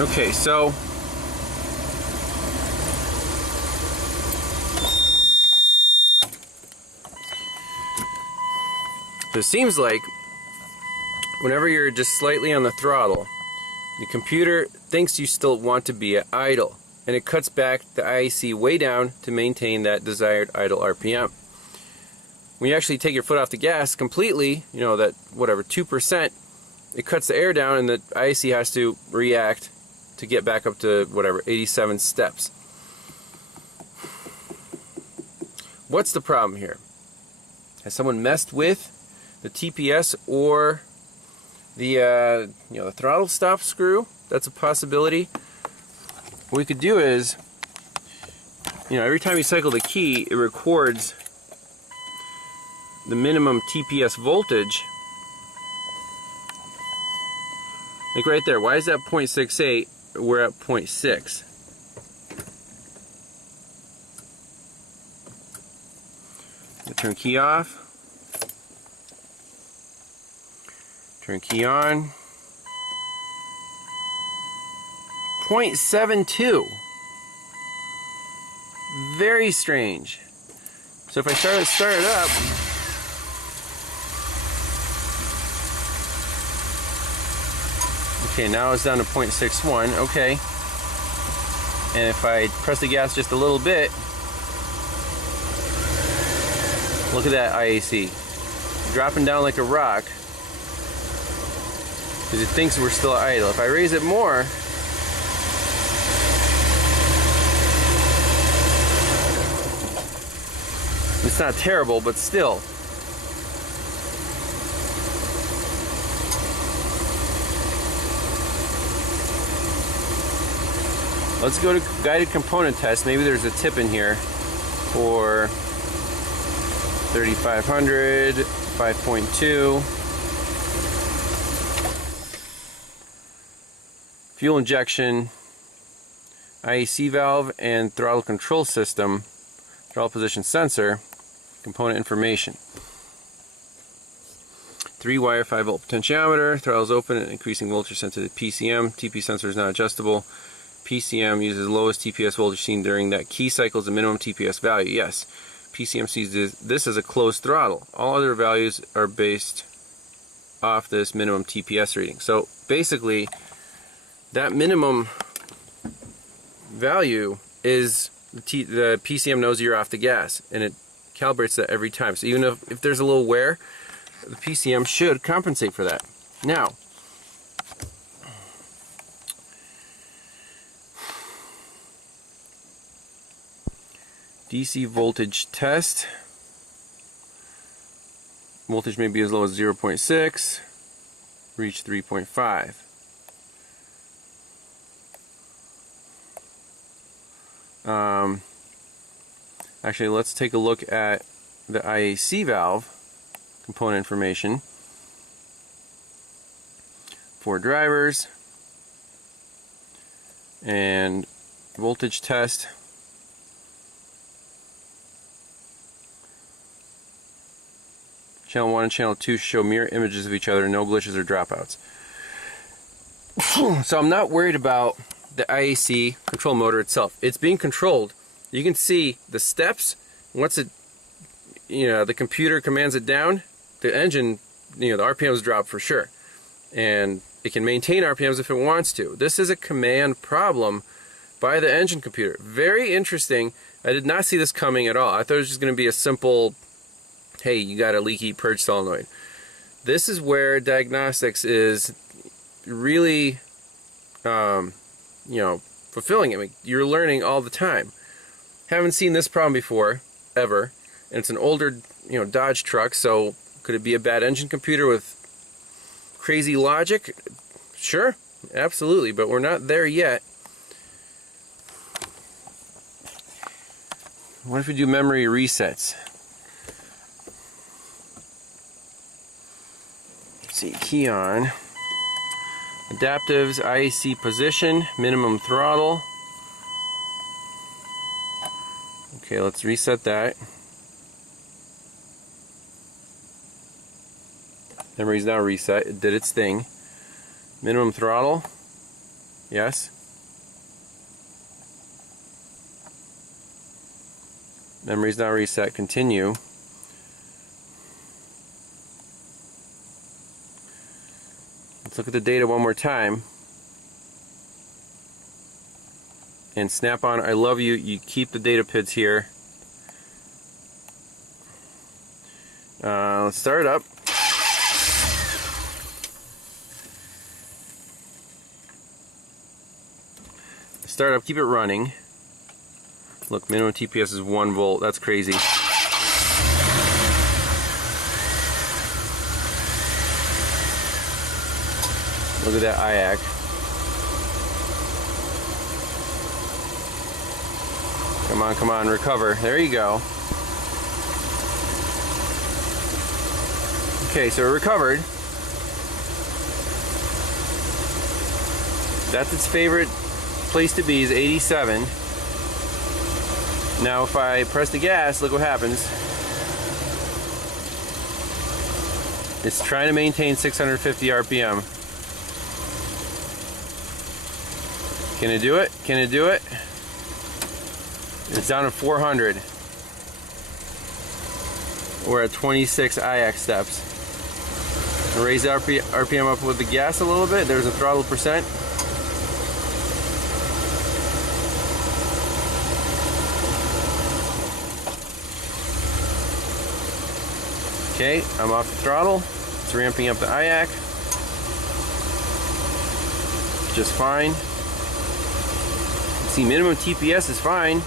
Okay, so it seems like whenever you're just slightly on the throttle, the computer thinks you still want to be at idle, and it cuts back the IAC way down to maintain that desired idle RPM. When you actually take your foot off the gas completely, you know, that whatever 2%, it cuts the air down and the IAC has to react to get back up to whatever 87 steps. What's the problem here? Has someone messed with the TPS or the the throttle stop screw? That's a possibility. What we could do is, every time you cycle the key, it records the minimum TPS voltage. Like right there. Why is that 0.68? We're at 0.6. Turn key off. Turn key on. 0.72. Very strange. So if I start it up, okay, now it's down to 0.61. Okay, and if I press the gas just a little bit, look at that IAC dropping down like a rock because it thinks we're still idle. If I raise it more, it's not terrible, but still. Let's go to guided component test. Maybe there's a tip in here for 3500, 5.2. Fuel injection, IAC valve, and throttle control system, throttle position sensor, component information. 3-wire 5-volt potentiometer, throttle is open and increasing voltage sent to the PCM. TP sensor is not adjustable. PCM uses lowest TPS voltage seen during that key cycle is the minimum TPS value. Yes, PCM sees this as a closed throttle. All other values are based off this minimum TPS reading. So basically, that minimum value is the PCM knows you're off the gas, and it calibrates that every time. So even if there's a little wear, the PCM should compensate for that. Now, DC voltage test. Voltage may be as low as 0.6, reach 3.5. Actually, let's take a look at the IAC valve component information for drivers and voltage test. Channel 1 and Channel 2 show mirror images of each other, no glitches or dropouts. So I'm not worried about the IAC control motor itself. It's being controlled. You can see the steps. Once it, the computer commands it down, the engine, the RPMs drop for sure. And it can maintain RPMs if it wants to. This is a command problem by the engine computer. Very interesting. I did not see this coming at all. I thought it was just going to be a simple, hey, you got a leaky purge solenoid. This is where Diagnostics is really, fulfilling it. I mean, you're learning all the time. Haven't seen this problem before, ever. And it's an older, Dodge truck, so could it be a bad engine computer with crazy logic? Sure, absolutely, but we're not there yet. What if we do memory resets? Let's see, key on. Adaptives, IAC position, minimum throttle. Okay, let's reset that. Memory's now reset. It did its thing. Minimum throttle. Yes. Memory's now reset. Continue. Let's look at the data one more time. And Snap-on, I love you. You keep the data PIDs here. Let's start it up. Start up, keep it running. Look, minimum TPS is 1 volt. That's crazy. Look at that IAC. Come on, recover. There you go. Okay, so it recovered. That's its favorite place to be, is 87. Now if I press the gas, look what happens. It's trying to maintain 650 RPM. Can it do it? Can it do it? It's down to 400. We're at 26 IAC steps. Raise the RPM up with the gas a little bit. There's a throttle percent. Okay, I'm off the throttle. It's ramping up the IAC. Just fine. See, minimum TPS is fine.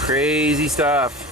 Crazy stuff.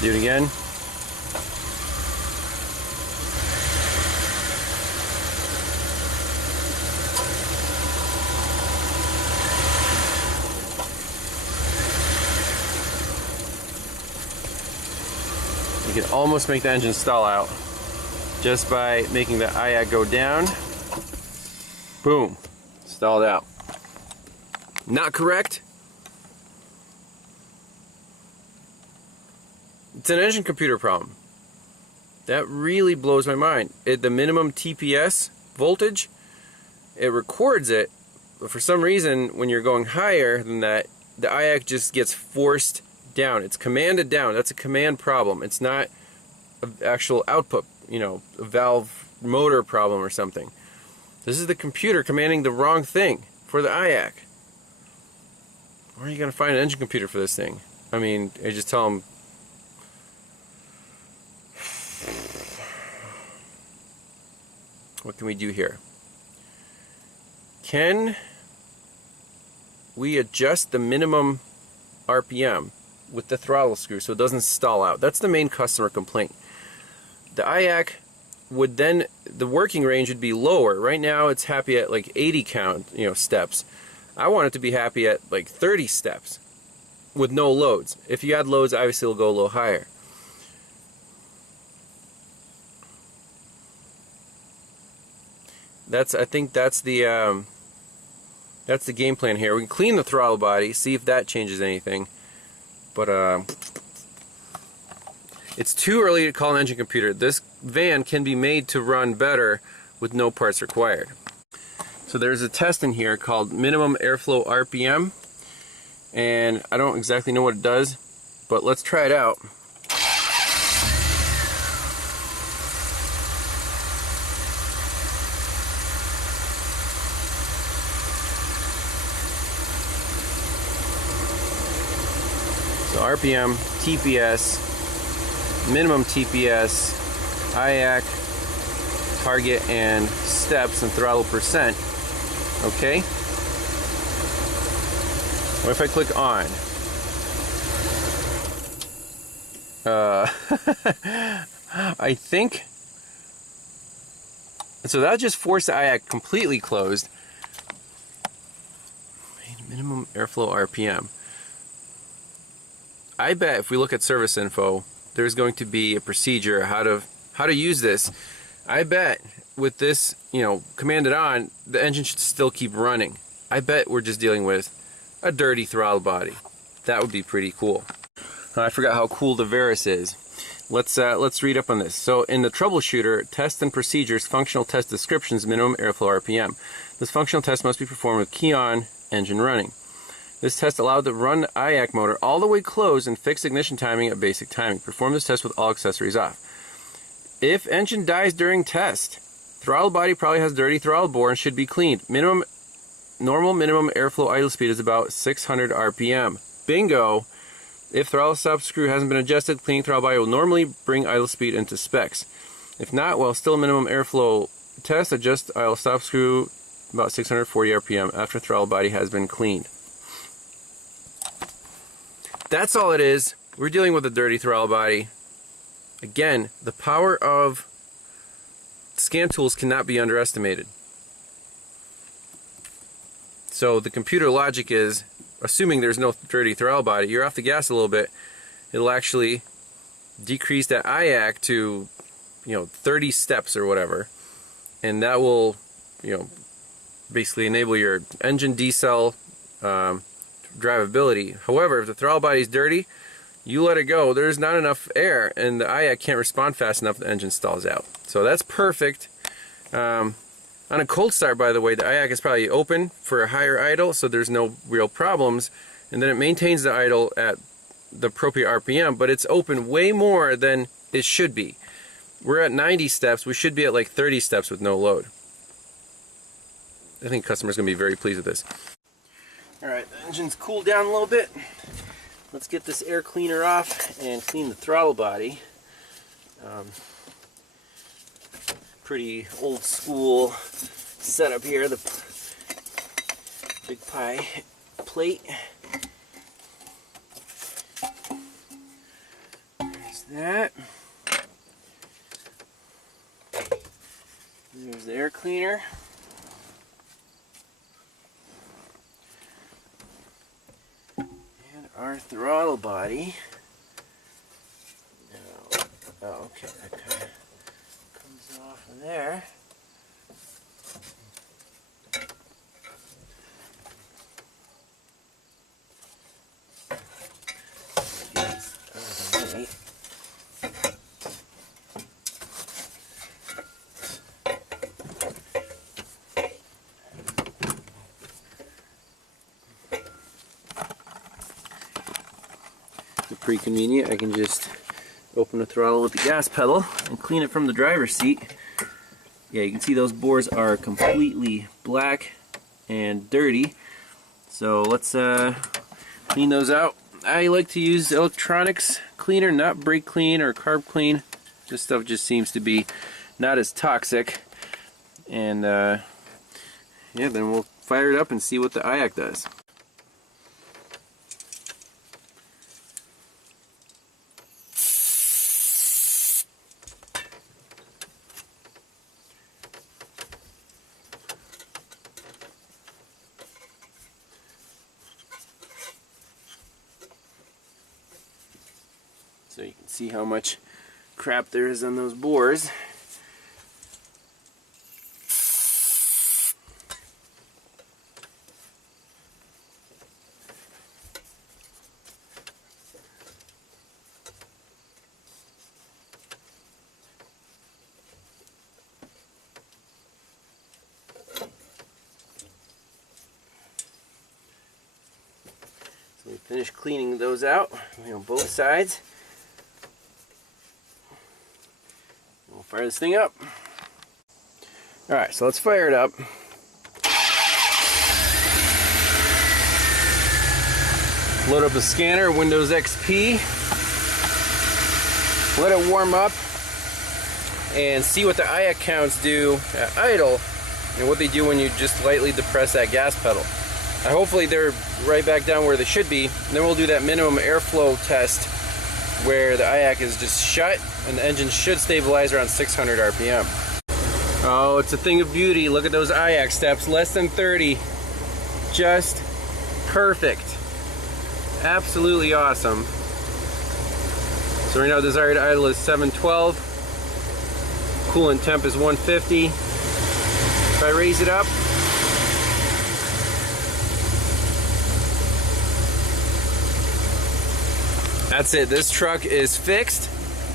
Do it again. You can almost make the engine stall out just by making the IAC go down. Boom, stalled out. Not correct. It's an engine computer problem. That really blows my mind. The minimum TPS voltage, it records it, but for some reason when you're going higher than that, the IAC just gets forced down. It's commanded down. That's a command problem. It's not an actual output, you know, a valve motor problem or something. This is the computer commanding the wrong thing for the IAC. Where are you going to find an engine computer for this thing? I mean, I just tell them, what can we do here? Can we adjust the minimum RPM with the throttle screw so it doesn't stall out? That's the main customer complaint. The IAC would then, the working range would be lower. Right now it's happy at like 80 count, you know, steps. I want it to be happy at like 30 steps with no loads. If you add loads, obviously it'll go a little higher. I think that's the game plan here. We can clean the throttle body, see if that changes anything. But it's too early to call an engine computer. This van can be made to run better with no parts required. So there's a test in here called minimum airflow RPM, and I don't exactly know what it does, but let's try it out. So RPM, TPS, minimum TPS, IAC, target, and steps and throttle percent. Okay? What if I click on? I think so. That just forced the IAC completely closed. Minimum airflow RPM. I bet if we look at service info, there's going to be a procedure how to use this. I bet with this, you know, commanded on, the engine should still keep running. I bet we're just dealing with a dirty throttle body. That would be pretty cool. I forgot how cool the Verus is. Let's read up on this. So in the troubleshooter, test and procedures, functional test descriptions, minimum airflow RPM. This functional test must be performed with key on, engine running. This test allowed to run the IAC motor all the way closed and fix ignition timing at basic timing. Perform this test with all accessories off. If engine dies during test, throttle body probably has dirty throttle bore and should be cleaned. Normal minimum airflow idle speed is about 600 RPM. Bingo! If throttle stop screw hasn't been adjusted, cleaning throttle body will normally bring idle speed into specs. If not, while still minimum airflow test, adjust idle stop screw about 640 RPM after throttle body has been cleaned. That's all it is. We're dealing with a dirty throttle body. Again, the power of scan tools cannot be underestimated. So the computer logic is, assuming there's no dirty throttle body, you're off the gas a little bit, it'll actually decrease that IAC to, you know, 30 steps or whatever, and that will, you know, basically enable your engine decel drivability. However, if the throttle body is dirty, you let it go, there's not enough air, and the IAC can't respond fast enough, the engine stalls out. So that's perfect. On a cold start, by the way, the IAC is probably open for a higher idle, so there's no real problems, and then it maintains the idle at the appropriate RPM, but it's open way more than it should be. We're at 90 steps, we should be at like 30 steps with no load. I think customers are going to be very pleased with this. Alright, the engine's cooled down a little bit. Let's get this air cleaner off and clean the throttle body. Pretty old school setup here, the big pie plate. There's that. There's the air cleaner. And our throttle body. Oh, okay, that kind of comes off of there. Pretty convenient. I can just open the throttle with the gas pedal and clean it from the driver's seat. Yeah, you can see those bores are completely black and dirty. So let's clean those out. I like to use electronics cleaner, not brake clean or carb clean. This stuff just seems to be not as toxic. And yeah, then we'll fire it up and see what the IAC does. So you can see how much crap there is on those bores. So we finished cleaning those out, both sides. We'll fire this thing up. Alright, so let's fire it up. Load up the scanner, Windows XP. Let it warm up and see what the IAC counts do at idle and what they do when you just lightly depress that gas pedal. Hopefully they're right back down where they should be. And then we'll do that minimum airflow test where the IAC is just shut and the engine should stabilize around 600 RPM. Oh, it's a thing of beauty. Look at those IAC steps, less than 30. Just perfect. Absolutely awesome. So right now desired idle is 712. Coolant temp is 150. If I raise it up, that's it. This truck is fixed.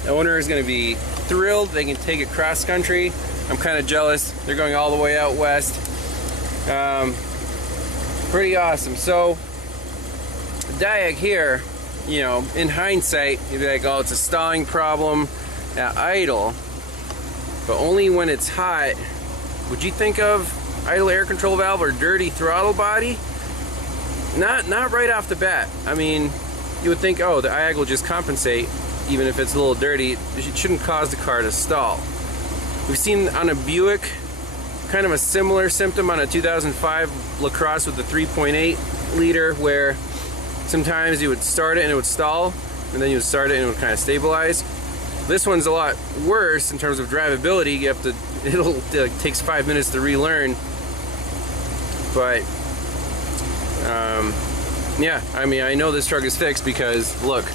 The owner is going to be thrilled. They can take it cross country. I'm kind of jealous. They're going all the way out west. Pretty awesome. So Diag here, you know, in hindsight, you'd be like, oh, it's a stalling problem at idle, but only when it's hot. Would you think of idle air control valve or dirty throttle body? Not right off the bat. I mean, you would think, oh, the Diag will just compensate, even if it's a little dirty. It shouldn't cause the car to stall. We've seen on a Buick kind of a similar symptom on a 2005 LaCrosse with the 3.8 liter, where sometimes you would start it and it would stall, and then you would start it and it would kind of stabilize. This one's a lot worse in terms of drivability. You have to, it takes 5 minutes to relearn. But yeah, I mean, I know this truck is fixed because look,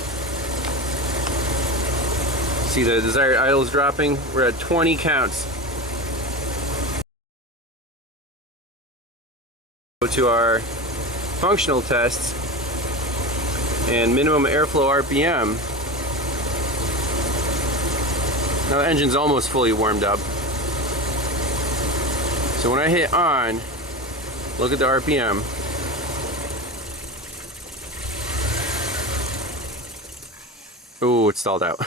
see the desired idle is dropping. We're at 20 counts. Go to our functional tests and minimum airflow RPM. Now the engine's almost fully warmed up. So when I hit on, look at the RPM. Ooh, it stalled out.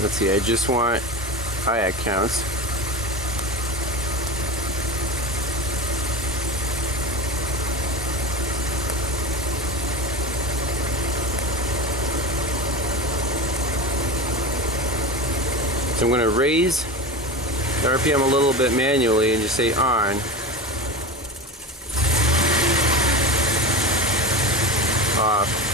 Let's see, I just want IAC counts. So I'm going to raise the RPM a little bit manually and just say on. Off.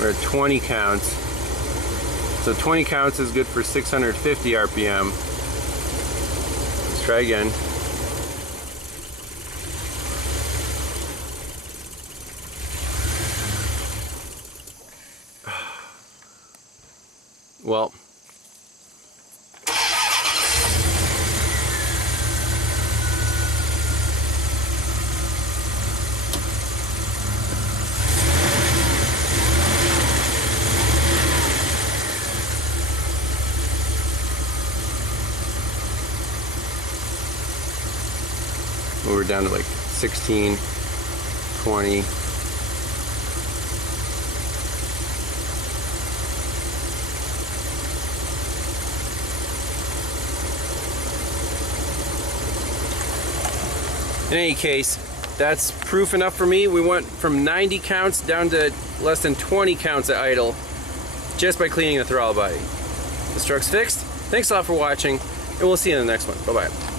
We're at 20 counts. So 20 counts is good for 650 RPM. Let's try again. Well, we're down to like 16, 20. In any case, that's proof enough for me. We went from 90 counts down to less than 20 counts at idle just by cleaning the throttle body. This truck's fixed. Thanks a lot for watching, and we'll see you in the next one. Bye-bye.